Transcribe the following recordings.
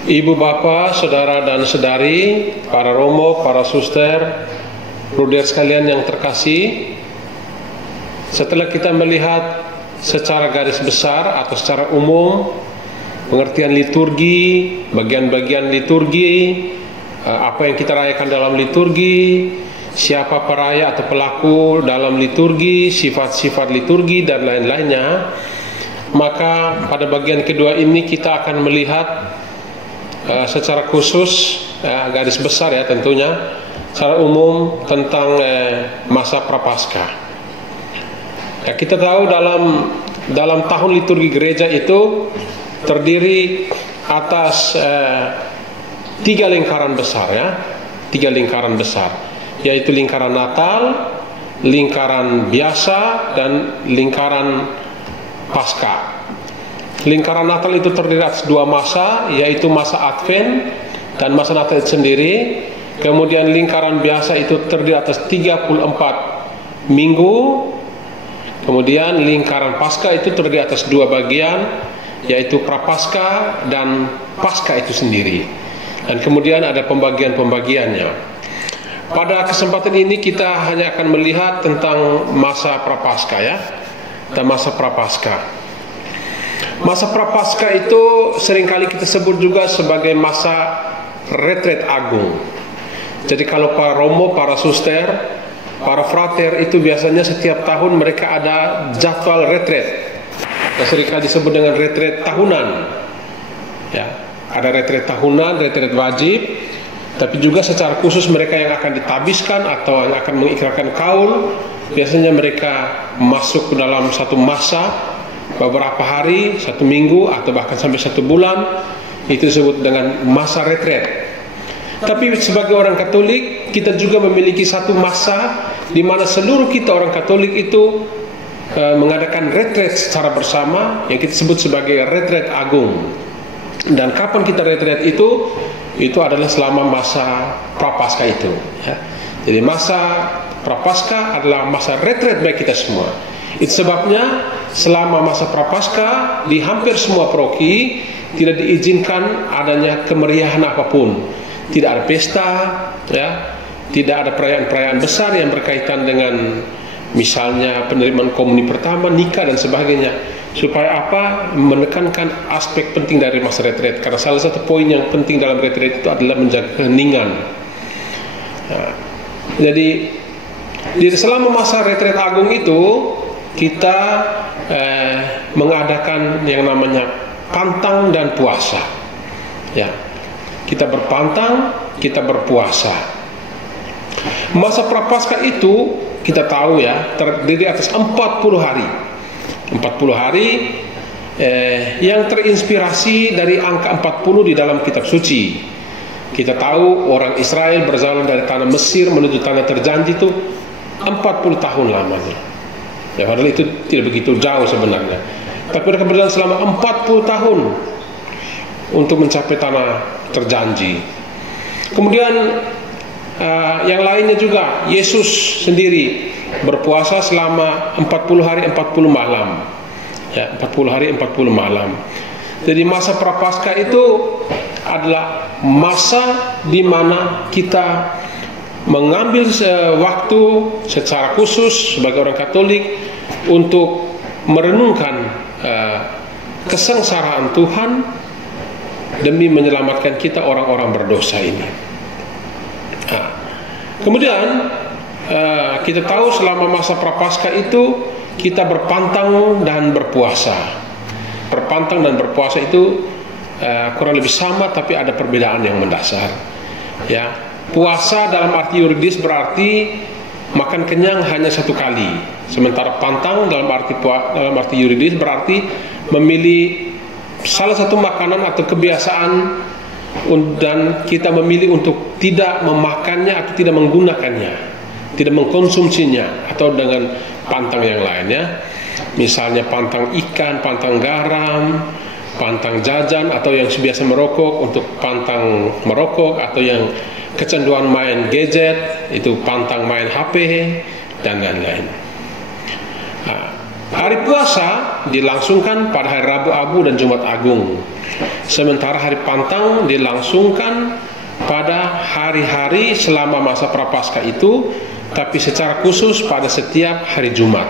Ibu bapak, saudara dan saudari, para romo, para suster, bruder sekalian yang terkasih, setelah kita melihat secara garis besar atau secara umum pengertian liturgi, bagian-bagian liturgi, apa yang kita rayakan dalam liturgi, siapa peraya atau pelaku dalam liturgi, sifat-sifat liturgi dan lain-lainnya, maka pada bagian kedua ini kita akan melihat secara khusus, garis besar ya tentunya, secara umum tentang masa Prapaskah. Ya, kita tahu dalam tahun liturgi gereja itu terdiri atas 3 lingkaran besar ya, 3 lingkaran besar, yaitu lingkaran Natal, lingkaran biasa, dan lingkaran Paskah. Lingkaran Natal itu terdiri atas 2 masa, yaitu masa Advent dan masa Natal itu sendiri. Kemudian lingkaran biasa itu terdiri atas 34 minggu. Kemudian lingkaran Paskah itu terdiri atas 2 bagian, yaitu Prapaskah dan Paskah itu sendiri. Dan kemudian ada pembagian-pembagiannya. Pada kesempatan ini kita hanya akan melihat tentang masa Prapaskah ya, dan masa Prapaskah. Masa Prapaskah itu seringkali kita sebut juga sebagai masa retret agung. Jadi kalau para romo, para suster, para frater itu biasanya setiap tahun mereka ada jadwal retret. Seringkali disebut dengan retret tahunan. Ya, ada retret tahunan, retret wajib, tapi juga secara khusus mereka yang akan ditabiskan atau yang akan mengikrarkan kaul, biasanya mereka masuk ke dalam satu masa beberapa hari, 1 minggu, atau bahkan sampai 1 bulan. Itu disebut dengan masa retret. Tapi sebagai orang Katolik, kita juga memiliki satu masa di mana seluruh kita orang Katolik itu mengadakan retret secara bersama, yang kita sebut sebagai retret agung. Dan kapan kita retret itu adalah selama masa Prapaskah itu ya. Jadi masa Prapaskah adalah masa retret bagi kita semua. Itu sebabnya selama masa Prapaskah di hampir semua paroki tidak diizinkan adanya kemeriahan apapun. Tidak ada pesta ya, tidak ada perayaan-perayaan besar yang berkaitan dengan misalnya penerimaan komuni pertama, nikah dan sebagainya. Supaya apa? Menekankan aspek penting dari masa retret. Karena salah satu poin yang penting dalam retret itu adalah menjaga keheningan. Nah, jadi selama masa retret agung itu kita mengadakan yang namanya pantang dan puasa. Ya, kita berpantang, kita berpuasa. Masa Prapaskah itu kita tahu ya terdiri atas 40 hari. 40 hari yang terinspirasi dari angka 40 di dalam kitab suci. Kita tahu orang Israel berjalan dari tanah Mesir menuju tanah terjanji itu 40 tahun lamanya. Ya, padahal itu tidak begitu jauh sebenarnya. Tapi mereka berjalan selama 40 tahun untuk mencapai tanah terjanji. Kemudian yang lainnya juga, Yesus sendiri berpuasa selama 40 hari 40 malam. Ya, 40 hari 40 malam. Jadi masa Prapaskah itu adalah masa di mana kita mengambil waktu secara khusus sebagai orang Katolik untuk merenungkan kesengsaraan Tuhan demi menyelamatkan kita orang-orang berdosa ini. Nah, kemudian kita tahu selama masa Prapaskah itu kita berpantang dan berpuasa. Berpantang dan berpuasa itu kurang lebih sama, tapi ada perbedaan yang mendasar. Ya, puasa dalam arti yuridis berarti makan kenyang hanya 1 kali. Sementara pantang dalam arti yuridis berarti memilih salah satu makanan atau kebiasaan dan kita memilih untuk tidak memakannya atau tidak menggunakannya, tidak mengkonsumsinya, atau dengan pantang yang lainnya. Misalnya pantang ikan, pantang garam, pantang jajan, atau yang biasa merokok untuk pantang merokok, atau yang kecanduan main gadget itu pantang main HP dan lain-lain. Nah, Hari puasa dilangsungkan pada hari Rabu Abu dan Jumat Agung. Sementara hari Pantang dilangsungkan pada hari-hari selama masa Prapaskah itu, tapi secara khusus pada setiap hari Jumat.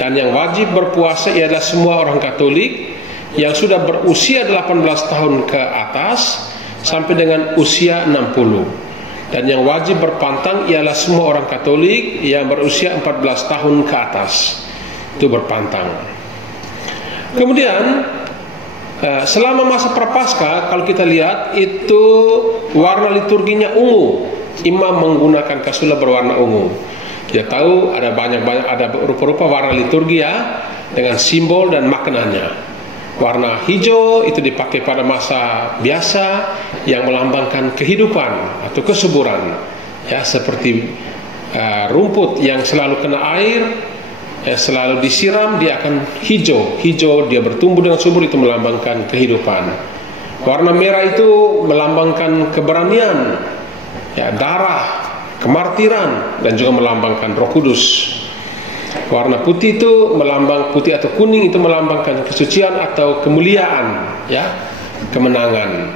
Dan yang wajib berpuasa ialah semua orang Katolik yang sudah berusia 18 tahun ke atas sampai dengan usia 60. Dan yang wajib berpantang ialah semua orang Katolik yang berusia 14 tahun ke atas. Itu berpantang. Kemudian selama masa Prapaskah, kalau kita lihat itu warna liturginya ungu. Imam menggunakan kasula berwarna ungu. Dia tahu ada banyak-banyak, ada rupa-rupa warna liturgi ya, dengan simbol dan maknanya. Warna hijau itu dipakai pada masa biasa yang melambangkan kehidupan atau kesuburan, ya, seperti rumput yang selalu kena air, selalu disiram, dia akan hijau, dia bertumbuh dengan subur, itu melambangkan kehidupan. Warna merah itu melambangkan keberanian, ya, darah, kemartiran, dan juga melambangkan Roh Kudus. Warna putih itu putih atau kuning itu melambangkan kesucian atau kemuliaan, ya, kemenangan.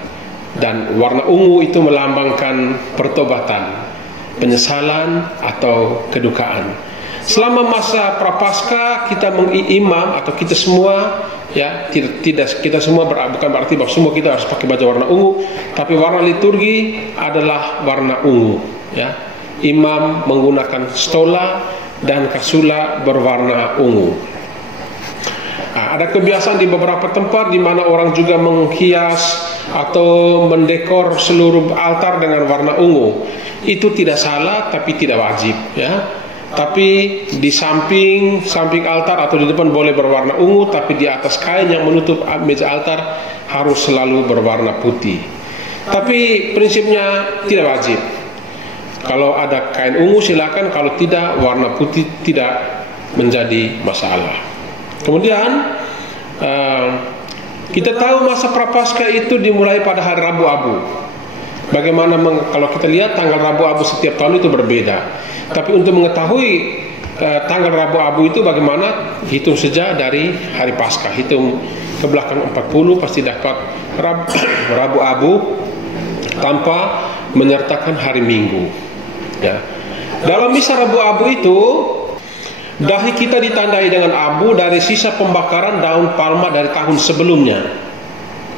Dan warna ungu itu melambangkan pertobatan, penyesalan atau kedukaan. Selama masa Prapaskah kita mengimam atau kita semua, ya, tidak kita semua bukan berarti bahwa semua kita harus pakai baju warna ungu, tapi warna liturgi adalah warna ungu, ya. Imam menggunakan stola dan kasula berwarna ungu. Ada kebiasaan di beberapa tempat di mana orang juga menghias atau mendekor seluruh altar dengan warna ungu. Itu tidak salah tapi tidak wajib, ya. Tapi di samping altar atau di depan boleh berwarna ungu, tapi di atas kain yang menutup meja altar harus selalu berwarna putih. Tapi prinsipnya tidak wajib. Kalau ada kain ungu silakan, kalau tidak warna putih tidak menjadi masalah. Kemudian kita tahu masa Prapaskah itu dimulai pada hari Rabu Abu. Bagaimana kalau kita lihat tanggal Rabu Abu setiap tahun itu berbeda. Tapi untuk mengetahui tanggal Rabu Abu itu bagaimana, hitung saja dari hari Paskah, hitung ke belakang 40 pasti dapat Rabu Abu tanpa menyertakan hari Minggu, ya. Dalam misa Rabu Abu itu dahi kita ditandai dengan abu dari sisa pembakaran daun palma dari tahun sebelumnya,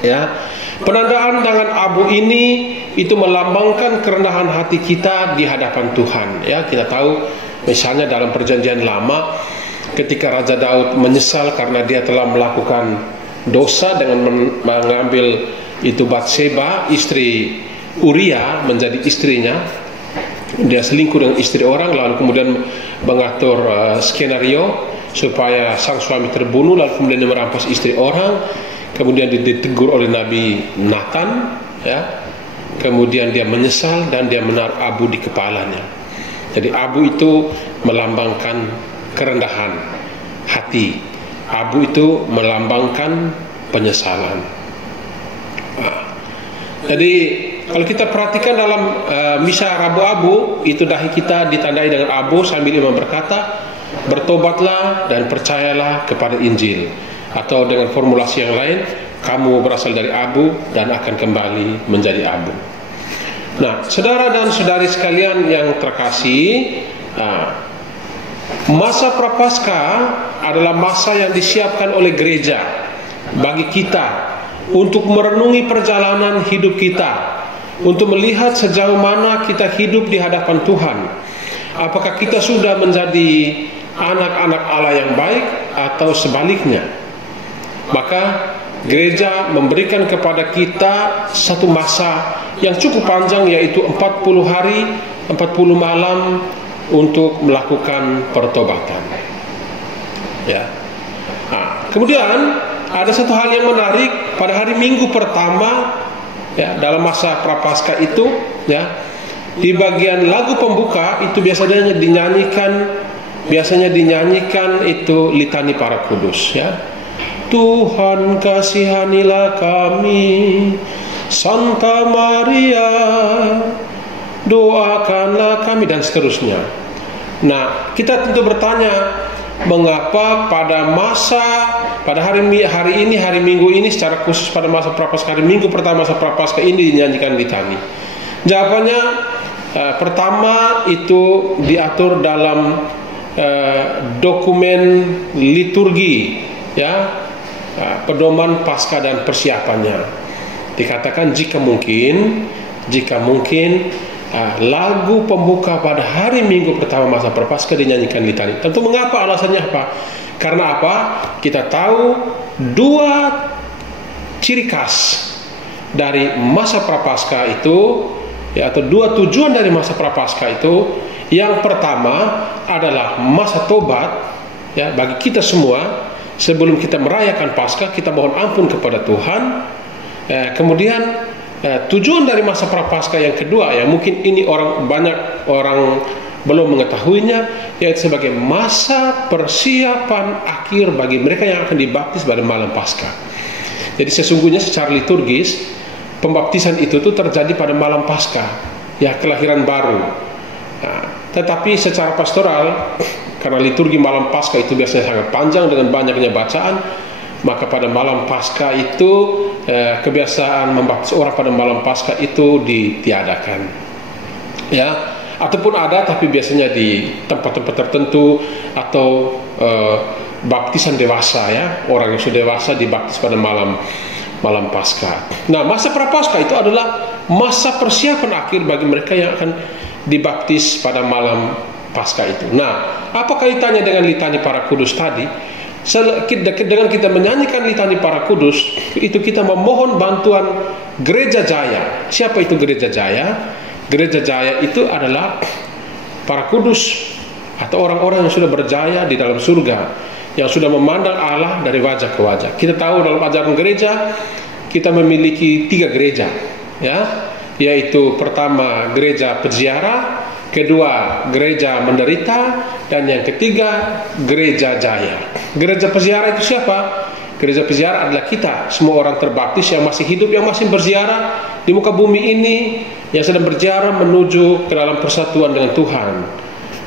ya. Penandaan dengan abu ini itu melambangkan kerendahan hati kita di hadapan Tuhan, ya. Kita tahu misalnya dalam perjanjian lama ketika Raja Daud menyesal karena dia telah melakukan dosa dengan mengambil itu Batseba, istri Uria, menjadi istrinya. Dia selingkuh dengan istri orang, lalu kemudian mengatur skenario supaya sang suami terbunuh, lalu kemudian dia merampas istri orang. Kemudian ditegur oleh Nabi Nathan, ya. Kemudian dia menyesal dan dia menaruh abu di kepalanya. Jadi abu itu melambangkan kerendahan hati. Abu itu melambangkan penyesalan. Jadi kalau kita perhatikan dalam misa Rabu Abu itu dahi kita ditandai dengan abu sambil imam berkata, bertobatlah dan percayalah kepada Injil. Atau dengan formulasi yang lain, kamu berasal dari abu dan akan kembali menjadi abu. Nah, saudara dan saudari sekalian yang terkasih, masa Prapaskah adalah masa yang disiapkan oleh gereja bagi kita untuk merenungi perjalanan hidup kita, untuk melihat sejauh mana kita hidup di hadapan Tuhan. Apakah kita sudah menjadi anak-anak Allah yang baik atau sebaliknya? Maka gereja memberikan kepada kita satu masa yang cukup panjang, yaitu 40 hari 40 malam untuk melakukan pertobatan, ya. Kemudian ada satu hal yang menarik pada hari Minggu pertama, ya, dalam masa Prapaskah itu, ya, di bagian lagu pembuka itu biasanya dinyanyikan itu litani para kudus, ya. Tuhan kasihanilah kami, Santa Maria doakanlah kami, dan seterusnya. Nah, kita tentu bertanya, mengapa pada hari Minggu ini secara khusus pada masa Prapaskah, hari Minggu pertama masa Prapaskah ini dinyanyikan litani. Jawabannya pertama itu diatur dalam dokumen liturgi, ya, pedoman Paskah dan persiapannya. Dikatakan jika mungkin lagu pembuka pada hari Minggu pertama masa Prapaskah dinyanyikan litani. Tentu mengapa, alasannya apa? Karena apa? Kita tahu dua ciri khas dari masa Prapaskah itu, ya, atau dua tujuan dari masa Prapaskah itu. Yang pertama adalah masa tobat, ya, bagi kita semua. Sebelum kita merayakan Paskah, kita mohon ampun kepada Tuhan. Kemudian tujuan dari masa Prapaskah yang kedua, yang mungkin ini banyak orang belum mengetahuinya, yaitu sebagai masa persiapan akhir bagi mereka yang akan dibaptis pada malam Paskah. Jadi sesungguhnya secara liturgis pembaptisan itu tuh terjadi pada malam Paskah, ya, kelahiran baru. Nah, tetapi secara pastoral, karena liturgi malam Paskah itu biasanya sangat panjang dengan banyaknya bacaan, maka pada malam Paskah itu kebiasaan membaptis orang pada malam Paskah itu ditiadakan, ya, ataupun ada tapi biasanya di tempat-tempat tertentu, atau baptisan dewasa, ya, orang yang sudah dewasa dibaptis pada malam Paskah. Nah, masa Prapaskah itu adalah masa persiapan akhir bagi mereka yang akan dibaptis pada malam Paskah itu. Nah, apa kaitannya dengan litani para kudus tadi? Dengan kita menyanyikan litani para kudus, itu kita memohon bantuan Gereja Jaya. Siapa itu Gereja Jaya? Gereja Jaya itu adalah para kudus atau orang-orang yang sudah berjaya di dalam surga, yang sudah memandang Allah dari wajah ke wajah. Kita tahu dalam ajaran gereja kita memiliki 3 gereja, ya, yaitu pertama gereja peziarah, kedua gereja menderita, dan yang ketiga gereja jaya. Gereja peziarah itu siapa? Gereja peziarah adalah kita, semua orang terbaptis yang masih hidup, yang masih berziarah di muka bumi ini, yang sedang berziarah menuju ke dalam persatuan dengan Tuhan.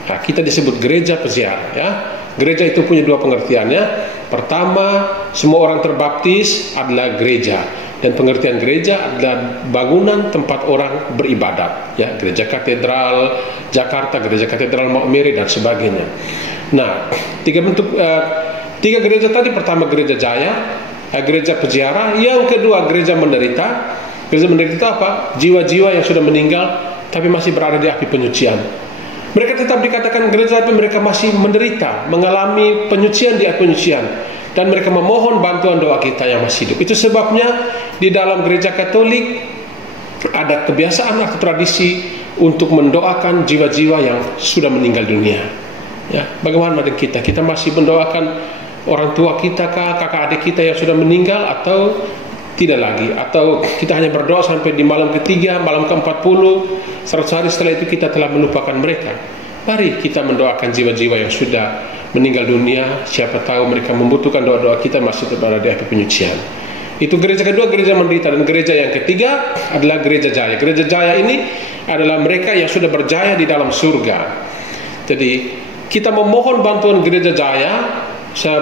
Nah, kita disebut gereja peziarah, ya. Gereja itu punya 2 pengertiannya. Pertama, semua orang terbaptis adalah gereja, dan pengertian gereja adalah bangunan tempat orang beribadat, ya, gereja katedral Jakarta, gereja katedral Maumere, dan sebagainya. Nah, 3 gereja tadi, pertama gereja jaya, gereja peziarah, yang kedua gereja menderita. Gereja menderita apa? Jiwa-jiwa yang sudah meninggal tapi masih berada di api penyucian. Mereka tetap dikatakan gereja, tapi mereka masih menderita, mengalami penyucian di api penyucian, dan mereka memohon bantuan doa kita yang masih hidup. Itu sebabnya di dalam gereja Katolik ada kebiasaan atau tradisi untuk mendoakan jiwa-jiwa yang sudah meninggal dunia. Ya, bagaimana dengan kita? Kita masih mendoakan orang tua kita kah, kakak adik kita yang sudah meninggal, atau tidak lagi? Atau kita hanya berdoa sampai di malam ketiga, malam ke-40, 100 hari setelah itu kita telah melupakan mereka? Mari kita mendoakan jiwa-jiwa yang sudah meninggal dunia. Siapa tahu mereka membutuhkan doa-doa kita masih berada di api penyucian. Itu gereja kedua, gereja menderita. Dan gereja yang ketiga adalah gereja jaya. Gereja jaya ini adalah mereka yang sudah berjaya di dalam surga. Jadi kita memohon bantuan gereja jaya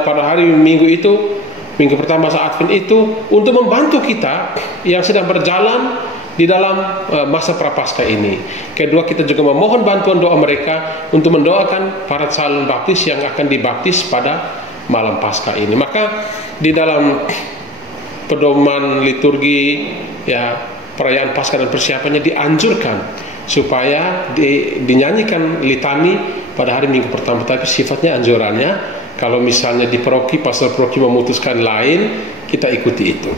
pada hari Minggu itu, Minggu pertama saat Advent itu, untuk membantu kita yang sedang berjalan di dalam masa Prapaskah ini. Kedua, kita juga memohon bantuan doa mereka untuk mendoakan para calon baptis yang akan dibaptis pada malam Paskah ini. Maka di dalam pedoman liturgi, ya, perayaan Paskah dan persiapannya dianjurkan supaya dinyanyikan litani pada hari Minggu pertama. Tapi sifatnya anjurannya, kalau misalnya di paroki, pastor paroki memutuskan lain, kita ikuti itu.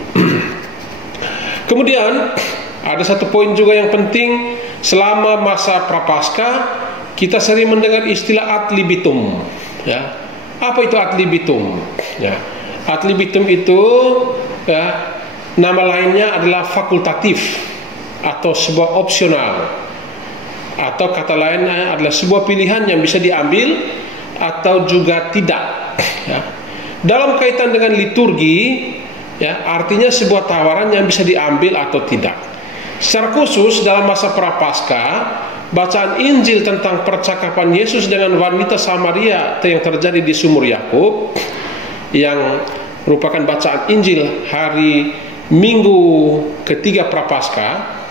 Kemudian ada satu poin juga yang penting. Selama masa Prapaskah kita sering mendengar istilah ad libitum, ya. Apa itu ad libitum? Ya. Ad libitum itu, ya, nama lainnya adalah fakultatif atau sebuah opsional, atau kata lainnya adalah sebuah pilihan yang bisa diambil atau juga tidak, ya. Dalam kaitan dengan liturgi, ya, artinya sebuah tawaran yang bisa diambil atau tidak. Secara khusus dalam masa Prapaskah, bacaan Injil tentang percakapan Yesus dengan wanita Samaria yang terjadi di sumur Yakub, yang merupakan bacaan Injil hari Minggu ketiga Prapaskah,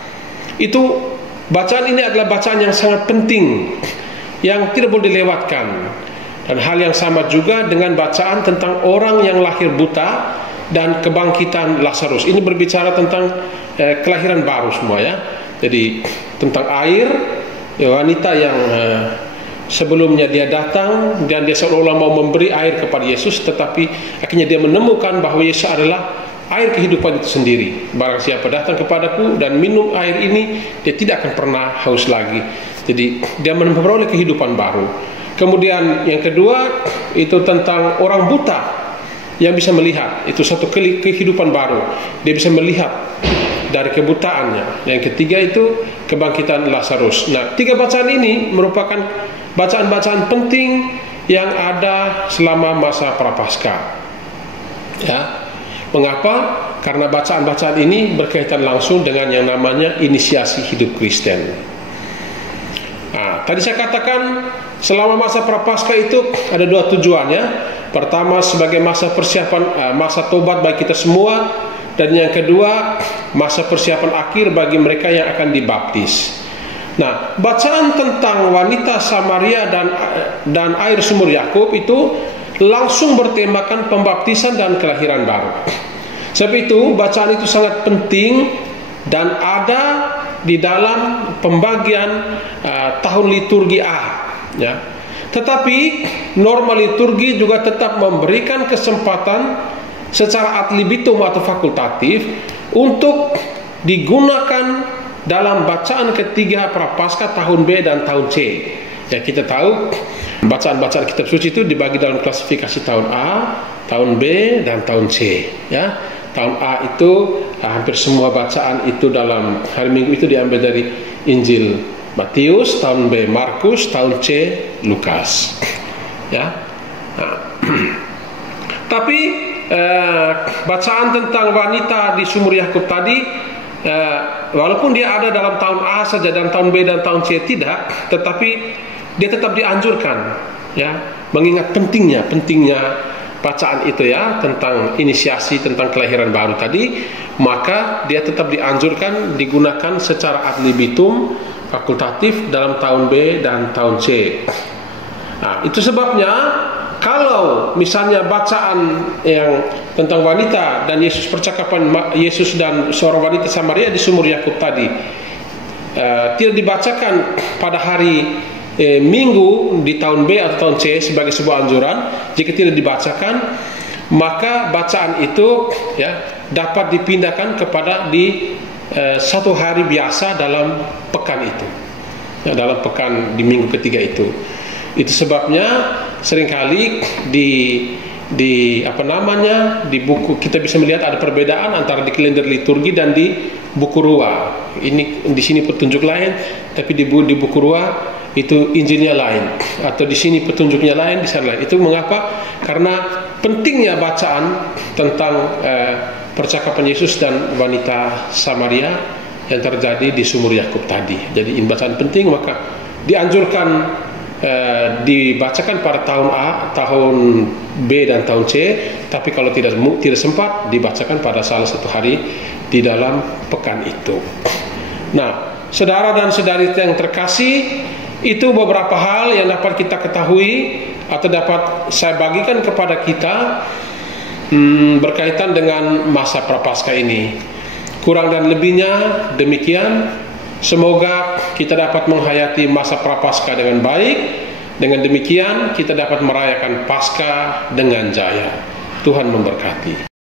itu bacaan ini adalah bacaan yang sangat penting, yang tidak boleh dilewatkan. Dan hal yang sama juga dengan bacaan tentang orang yang lahir buta dan kebangkitan Lazarus. Ini berbicara tentang kelahiran baru semua, ya. Jadi tentang air, ya, wanita yang sebelumnya dia datang dan dia seolah-olah mau memberi air kepada Yesus, tetapi akhirnya dia menemukan bahwa Yesus adalah air kehidupan itu sendiri. Barang siapa datang kepadaku dan minum air ini, dia tidak akan pernah haus lagi. Jadi dia memperoleh kehidupan baru. Kemudian yang kedua itu tentang orang buta yang bisa melihat. Itu satu kehidupan baru. Dia bisa melihat dari kebutaannya. Yang ketiga itu kebangkitan Lazarus. Nah, tiga bacaan ini merupakan bacaan-bacaan penting yang ada selama masa Prapaskah. Ya. Mengapa? Karena bacaan-bacaan ini berkaitan langsung dengan yang namanya inisiasi hidup Kristen. Nah, tadi saya katakan selama masa Prapaskah itu ada dua tujuannya. Pertama sebagai masa persiapan, masa tobat bagi kita semua, dan yang kedua masa persiapan akhir bagi mereka yang akan dibaptis. Nah, bacaan tentang wanita Samaria dan air sumur Yakub itu langsung bertemakan pembaptisan dan kelahiran baru. Sebab itu bacaan itu sangat penting dan ada di dalam pembagian tahun liturgi A, ya. Tetapi norma liturgi juga tetap memberikan kesempatan secara ad libitum atau fakultatif untuk digunakan dalam bacaan ketiga Prapaskah tahun B dan tahun C. Ya, kita tahu bacaan-bacaan kitab suci itu dibagi dalam klasifikasi tahun A, tahun B, dan tahun C, ya. Tahun A itu hampir semua bacaan itu dalam hari Minggu itu diambil dari Injil Matius, tahun B Markus, tahun C Lukas, ya. Nah, tapi bacaan tentang wanita di sumur Yakub tadi, walaupun dia ada dalam tahun A saja dan tahun B dan tahun C tidak, tetapi dia tetap dianjurkan, ya, mengingat pentingnya bacaan itu, ya, tentang inisiasi tentang kelahiran baru tadi, maka dia tetap dianjurkan digunakan secara ad libitum fakultatif dalam tahun B dan tahun C. Nah, itu sebabnya kalau misalnya bacaan yang tentang wanita dan Yesus, percakapan Yesus dan seorang wanita Samaria di sumur Yakub tadi tidak dibacakan pada hari Minggu di tahun B atau tahun C sebagai sebuah anjuran, jika tidak dibacakan, maka bacaan itu, ya, dapat dipindahkan kepada di satu hari biasa dalam pekan itu, ya, dalam pekan di minggu ketiga itu. Itu sebabnya seringkali di buku kita bisa melihat ada perbedaan antara di kalender liturgi dan di buku Rua. Ini di sini petunjuk lain, tapi di buku Rua itu Injilnya lain, atau di sini petunjuknya lain, di sana lain. Itu mengapa? Karena pentingnya bacaan tentang percakapan Yesus dan wanita Samaria yang terjadi di sumur Yakub tadi. Jadi ini bacaan penting, maka dianjurkan dibacakan pada tahun A, tahun B dan tahun C. Tapi kalau tidak sempat, dibacakan pada salah satu hari di dalam pekan itu. Nah, saudara dan saudari yang terkasih, itu beberapa hal yang dapat kita ketahui atau dapat saya bagikan kepada kita berkaitan dengan masa Prapaskah ini. Kurang dan lebihnya demikian. Semoga kita dapat menghayati masa Prapaskah dengan baik. Dengan demikian kita dapat merayakan Paskah dengan jaya. Tuhan memberkati.